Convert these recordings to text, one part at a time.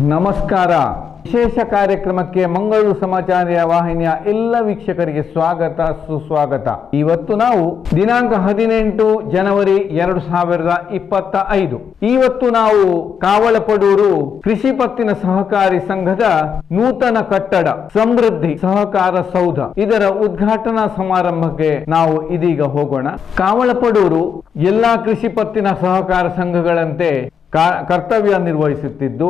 ನಮಸ್ಕಾರ. ವಿಶೇಷ ಕಾರ್ಯಕ್ರಮಕ್ಕೆ ಮಂಗಳೂರು ಸಮಾಚಾರ ವಾಹಿನಿಯ ಎಲ್ಲ ವೀಕ್ಷಕರಿಗೆ ಸ್ವಾಗತ ಸುಸ್ವಾಗತ. ಇವತ್ತು ನಾವು ದಿನಾಂಕ 18 ಜನವರಿ 2025 ಇವತ್ತು ನಾವು ಕಾವಳಪಡೂರು ಕೃಷಿ ಪತ್ತಿನ ಸಹಕಾರಿ ಸಂಘದ ನೂತನ ಕಟ್ಟಡ ಸಮೃದ್ಧಿ ಸಹಕಾರ ಸೌಧ ಇದರ ಉದ್ಘಾಟನಾ ಸಮಾರಂಭಕ್ಕೆ ನಾವು ಇದೀಗ ಹೋಗೋಣ. ಕಾವಳಪಡೂರು ಎಲ್ಲಾ ಕೃಷಿ ಪತ್ತಿನ ಸಹಕಾರ ಸಂಘಗಳಂತೆ ಕರ್ತವ್ಯ ನಿರ್ವಹಿಸುತ್ತಿದ್ದು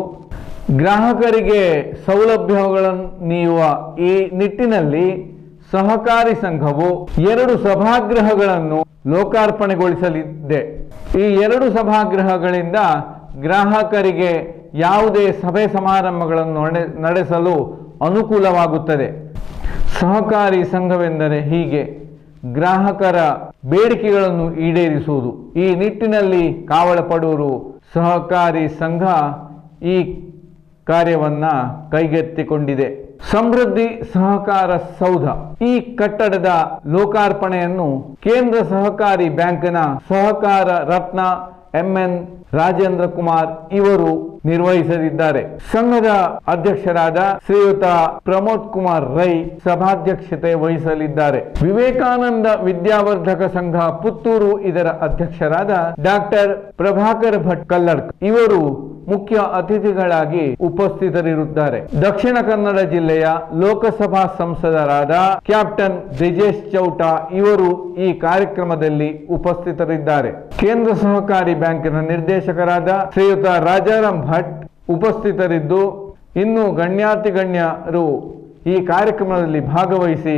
ಗ್ರಾಹಕರಿಗೆ ಸೌಲಭ್ಯಗಳನ್ನು ನೀಡುವ ಈ ನಿಟ್ಟಿನಲ್ಲಿ ಸಹಕಾರಿ ಸಂಘವು 2 ಸಭಾಗೃಹಗಳನ್ನು ಲೋಕಾರ್ಪಣೆಗೊಳಿಸಲಿದೆ. ಈ 2 ಸಭಾಗೃಹಗಳಿಂದ ಗ್ರಾಹಕರಿಗೆ ಯಾವುದೇ ಸಭೆ ಸಮಾರಂಭಗಳನ್ನು ನಡೆಸಲು ಅನುಕೂಲವಾಗುತ್ತದೆ. ಸಹಕಾರಿ ಸಂಘವೆಂದರೆ ಹೀಗೆ ಗ್ರಾಹಕರ ಬೇಡಿಕೆಗಳನ್ನು ಈಡೇರಿಸುವುದು. ಈ ನಿಟ್ಟಿನಲ್ಲಿ ಕಾವಳಪಡೂರು ಸಹಕಾರಿ ಸಂಘ ಈ ಕಾರ್ಯವನ್ನ ಕೈಗೆತ್ತಿಕೊಂಡಿದೆ. ಸಮೃದ್ಧಿ ಸಹಕಾರ ಸೌಧ ಈ ಕಟ್ಟಡದ ಲೋಕಾರ್ಪಣೆಯನ್ನು ಕೇಂದ್ರ ಸಹಕಾರಿ ಬ್ಯಾಂಕ್ನ ಸಹಕಾರ ರತ್ನ MN ರಾಜೇಂದ್ರ ಕುಮಾರ್ ಇವರು ನಿರ್ವಹಿಸಲಿದ್ದಾರೆ. ಸಂಘದ ಅಧ್ಯಕ್ಷರಾದ ಶ್ರೀಯುತ ಪ್ರಮೋದ್ ಕುಮಾರ್ ರೈ ಸಭಾಧ್ಯಕ್ಷತೆ ವಹಿಸಲಿದ್ದಾರೆ. ವಿವೇಕಾನಂದ ವಿದ್ಯಾವರ್ಧಕ ಸಂಘ ಪುತ್ತೂರು ಇದರ ಅಧ್ಯಕ್ಷರಾದ ಡಾಕ್ಟರ್ ಪ್ರಭಾಕರ್ ಭಟ್ ಕಲ್ಲಡ್ಕ ಇವರು ಮುಖ್ಯ ಅತಿಥಿಗಳಾಗಿ ಉಪಸ್ಥಿತರಿರುತ್ತಾರೆ. ದಕ್ಷಿಣ ಕನ್ನಡ ಜಿಲ್ಲೆಯ ಲೋಕಸಭಾ ಸಂಸದರಾದ ಕ್ಯಾಪ್ಟನ್ ಬ್ರಿಜೇಶ್ ಚೌಟಾ ಇವರು ಈ ಕಾರ್ಯಕ್ರಮದಲ್ಲಿ ಉಪಸ್ಥಿತರಿದ್ದಾರೆ. ಕೇಂದ್ರ ಸಹಕಾರಿ ಬ್ಯಾಂಕಿನ ನಿರ್ದೇಶಕರಾದ ಶ್ರೀಯುತ ರಾಜಾರಾಮ್ ಭಟ್ ಉಪಸ್ಥಿತರಿದ್ದು ಇನ್ನು ಗಣ್ಯರು ಈ ಕಾರ್ಯಕ್ರಮದಲ್ಲಿ ಭಾಗವಹಿಸಿ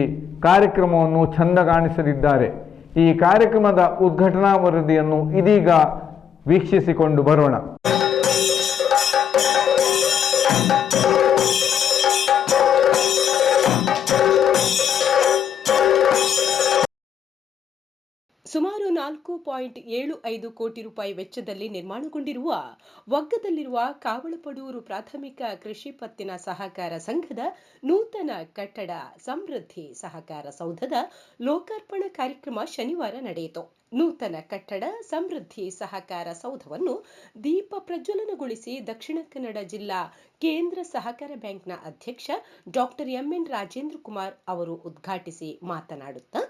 ಕಾರ್ಯಕ್ರಮವನ್ನು ಚಂದ ಕಾಣಿಸಲಿದ್ದಾರೆ. ಈ ಕಾರ್ಯಕ್ರಮದ ಉದ್ಘಾಟನಾ ವರದಿಯನ್ನು ಇದೀಗ ವೀಕ್ಷಿಸಿಕೊಂಡು ಬರೋಣ. ಸುಮಾರು 4.75 ಕೋಟಿ ರೂಪಾಯಿ ವೆಚ್ಚದಲ್ಲಿ ನಿರ್ಮಾಣಗೊಂಡಿರುವ ಒಗ್ಗದಲ್ಲಿರುವ ಕಾವಳಪಡೂರು ಪ್ರಾಥಮಿಕ ಕೃಷಿ ಪತ್ತಿನ ಸಹಕಾರ ಸಂಘದ ನೂತನ ಕಟ್ಟಡ ಸಮೃದ್ಧಿ ಸಹಕಾರ ಸೌಧದ ಲೋಕಾರ್ಪಣಾ ಕಾರ್ಯಕ್ರಮ ಶನಿವಾರ ನಡೆಯಿತು. ನೂತನ ಕಟ್ಟಡ ಸಮೃದ್ಧಿ ಸಹಕಾರ ಸೌಧವನ್ನು ದೀಪ ಪ್ರಜ್ವಲನಗೊಳಿಸಿ ದಕ್ಷಿಣ ಕನ್ನಡ ಜಿಲ್ಲಾ ಕೇಂದ್ರ ಸಹಕಾರ ಬ್ಯಾಂಕ್ನ ಅಧ್ಯಕ್ಷ ಡಾಕ್ಟರ್ MN ರಾಜೇಂದ್ರ ಕುಮಾರ್ ಅವರು ಉದ್ಘಾಟಿಸಿ ಮಾತನಾಡುತ್ತಾ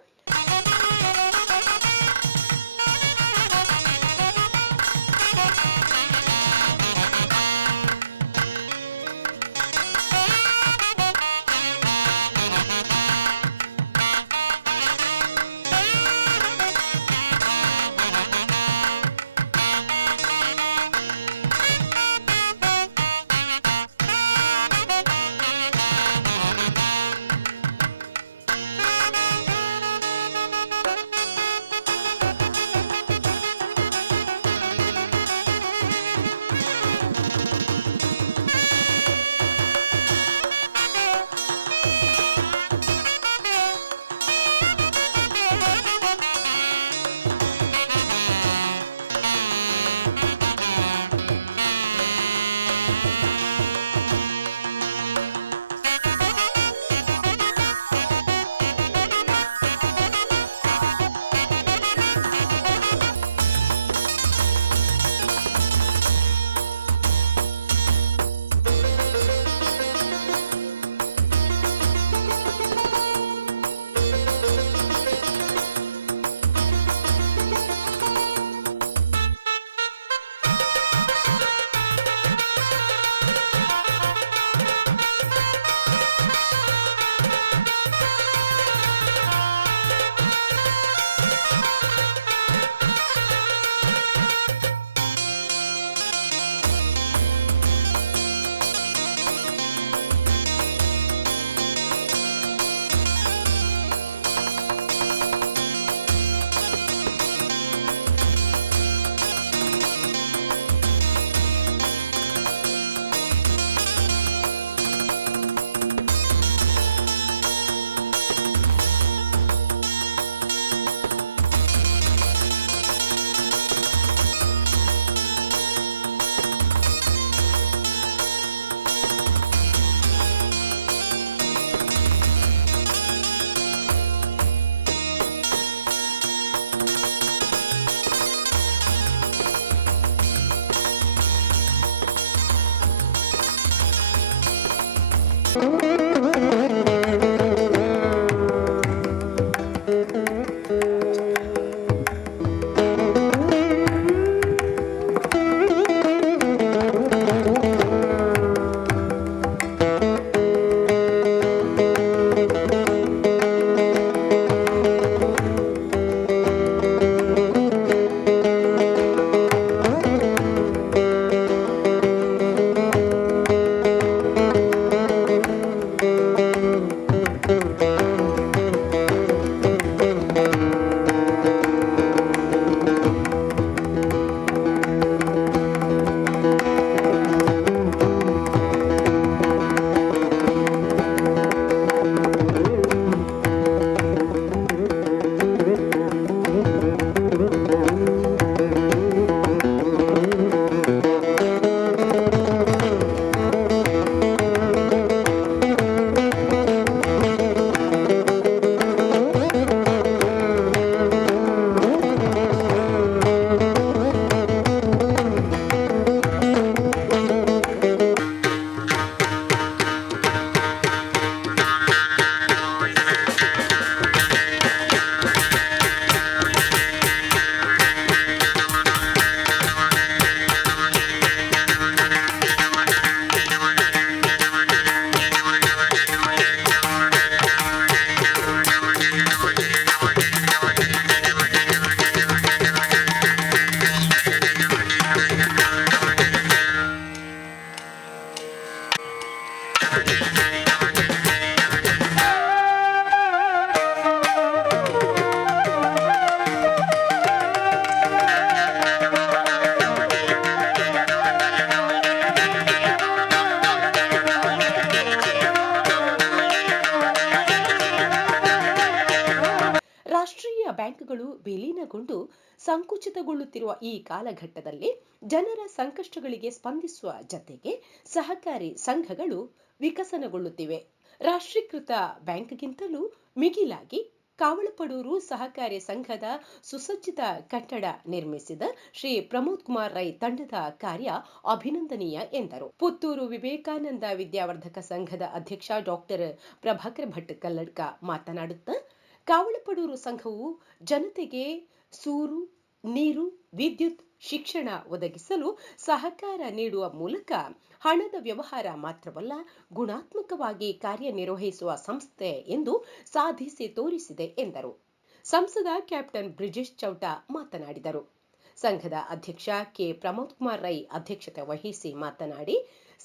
ರಾಷ್ಟ್ರೀಯ ಬ್ಯಾಂಕ್ಗಳು ವಿಲೀನಗೊಂಡು ಸಂಕುಚಿತಗೊಳ್ಳುತ್ತಿರುವ ಈ ಕಾಲಘಟ್ಟದಲ್ಲಿ ಜನರ ಸಂಕಷ್ಟಗಳಿಗೆ ಸ್ಪಂದಿಸುವ ಜತೆಗೆ ಸಹಕಾರಿ ಸಂಘಗಳು ವಿಕಸನಗೊಳ್ಳುತ್ತಿವೆ. ರಾಷ್ಟ್ರೀಕೃತ ಬ್ಯಾಂಕ್ಗಿಂತಲೂ ಮಿಗಿಲಾಗಿ ಕಾವಳಪಡೂರು ಸಹಕಾರಿ ಸಂಘದ ಸುಸಜ್ಜಿತ ಕಟ್ಟಡ ನಿರ್ಮಿಸಿದ ಶ್ರೀ ಪ್ರಮೋದ್ ಕುಮಾರ್ ರೈ ತಂಡದ ಕಾರ್ಯ ಅಭಿನಂದನೀಯ ಎಂದರು. ಪುತ್ತೂರು ವಿವೇಕಾನಂದ ವಿದ್ಯಾವರ್ಧಕ ಸಂಘದ ಅಧ್ಯಕ್ಷ ಡಾಕ್ಟರ್ ಪ್ರಭಾಕರ ಭಟ್ ಕಲ್ಲಡ್ಕ ಮಾತನಾಡುತ್ತಾ, ಕಾವಳಪಡೂರು ಸಂಘವು ಜನತೆಗೆ ಸೂರು, ನೀರು, ವಿದ್ಯುತ್, ಶಿಕ್ಷಣ ಒದಗಿಸಲು ಸಹಕಾರ ನೀಡುವ ಮೂಲಕ ಹಣದ ವ್ಯವಹಾರ ಮಾತ್ರವಲ್ಲ, ಗುಣಾತ್ಮಕವಾಗಿ ಕಾರ್ಯನಿರ್ವಹಿಸುವ ಸಂಸ್ಥೆ ಎಂದು ಸಾಧಿಸಿ ತೋರಿಸಿದೆ ಎಂದರು. ಸಂಸದ ಕ್ಯಾಪ್ಟನ್ ಬ್ರಿಜೇಶ್ ಚೌಟ ಮಾತನಾಡಿದರು. ಸಂಘದ ಅಧ್ಯಕ್ಷ ಕೆ ಪ್ರಮೋದ್ ಕುಮಾರ್ ರೈ ಅಧ್ಯಕ್ಷತೆ ವಹಿಸಿ ಮಾತನಾಡಿ,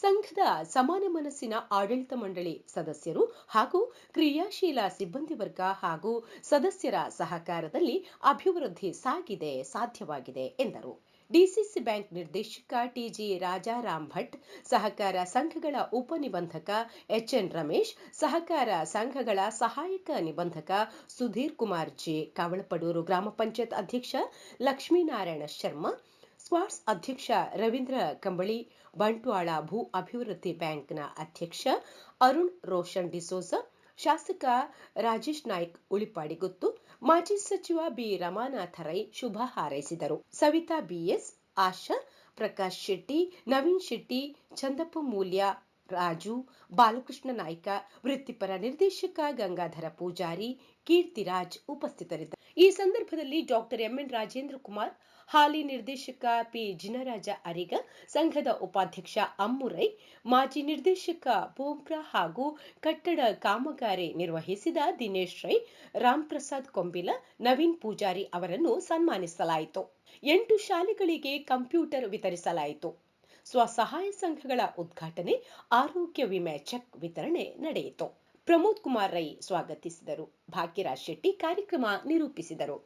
ಸಂಘದ ಸಮಾನ ಮನಸ್ಸಿನ ಆಡಳಿತ ಮಂಡಳಿ ಸದಸ್ಯರು ಹಾಗೂ ಕ್ರಿಯಾಶೀಲ ಸಿಬ್ಬಂದಿ ವರ್ಗ ಹಾಗೂ ಸದಸ್ಯರ ಸಹಕಾರದಲ್ಲಿ ಅಭಿವೃದ್ಧಿ ಸಾಧ್ಯವಾಗಿದೆ ಎಂದರು. ಡಿಸಿಸಿ ಬ್ಯಾಂಕ್ ನಿರ್ದೇಶಕ ಟಿಜಿ ರಾಜಾರಾಮ್ ಭಟ್, ಸಹಕಾರ ಸಂಘಗಳ ಉಪನಿಬಂಧಕ ಎಚ್ಎನ್ ರಮೇಶ್, ಸಹಕಾರ ಸಂಘಗಳ ಸಹಾಯಕ ನಿಬಂಧಕ ಸುಧೀರ್ ಕುಮಾರ್ ಜೆ, ಕಾವಳಪಡೂರು ಗ್ರಾಮ ಪಂಚಾಯತ್ ಅಧ್ಯಕ್ಷ ಲಕ್ಷ್ಮೀನಾರಾಯಣ ಶರ್ಮಾ, ಸ್ಕ್ವಾಟ್ಸ್ ಅಧ್ಯಕ್ಷ ರವೀಂದ್ರ ಕಂಬಳಿ, ಬಂಟ್ವಾಳ ಭೂ ಅಭಿವೃದ್ಧಿ ಬ್ಯಾಂಕ್ನ ಅಧ್ಯಕ್ಷ ಅರುಣ್ ರೋಷನ್ ಡಿಸೋಜ, ಶಾಸಕ ರಾಜೇಶ್ ನಾಯ್ಕ್ ಉಳಿಪಾಡಿಗುತ್ತು, ಮಾಜಿ ಸಚಿವ ಬಿ ರಮಾನಾಥ ರೈ ಶುಭ ಹಾರೈಸಿದರು. ಸವಿತಾ ಬಿಎಸ್, ಆಶಾ, ಪ್ರಕಾಶ್ ಶೆಟ್ಟಿ, ನವೀನ್ ಶೆಟ್ಟಿ, ಚಂದಪ್ಪ ಮೂಲ್ಯ, ರಾಜು, ಬಾಲಕೃಷ್ಣ ನಾಯ್ಕ, ವೃತ್ತಿಪರ ನಿರ್ದೇಶಕ ಗಂಗಾಧರ ಪೂಜಾರಿ, ಕೀರ್ತಿರಾಜ್ ಉಪಸ್ಥಿತರಿದ್ದರು. ಈ ಸಂದರ್ಭದಲ್ಲಿ ಡಾಕ್ಟರ್ ಎಂಎನ್ ರಾಜೇಂದ್ರ ಕುಮಾರ್, ಹಾಲಿ ನಿರ್ದೇಶಕ ಪಿ ಜಿನರಾಜ ಅರಿಗ, ಸಂಘದ ಉಪಾಧ್ಯಕ್ಷ ಅಮ್ಮುರೈ, ಮಾಜಿ ನಿರ್ದೇಶಕ ಪೋಂಪ್ರ ಹಾಗೂ ಕಟ್ಟಡ ಕಾಮಗಾರಿ ನಿರ್ವಹಿಸಿದ ದಿನೇಶ್ ರೈ, ರಾಮ್ ಪ್ರಸಾದ್ ಕೊಂಬಿಲ, ನವೀನ್ ಪೂಜಾರಿ ಅವರನ್ನು ಸನ್ಮಾನಿಸಲಾಯಿತು. 8 ಶಾಲೆಗಳಿಗೆ ಕಂಪ್ಯೂಟರ್ ವಿತರಿಸಲಾಯಿತು. ಸ್ವಸಹಾಯ ಸಂಘಗಳ ಉದ್ಘಾಟನೆ, ಆರೋಗ್ಯ ವಿಮೆ ಚೆಕ್ ವಿತರಣೆ ನಡೆಯಿತು. ಪ್ರಮೋದ್ ಕುಮಾರ್ ರೈ ಸ್ವಾಗತಿಸಿದರು. ಭಾಗ್ಯರಾಜ್ ಶೆಟ್ಟಿ ಕಾರ್ಯಕ್ರಮ ನಿರೂಪಿಸಿದರು.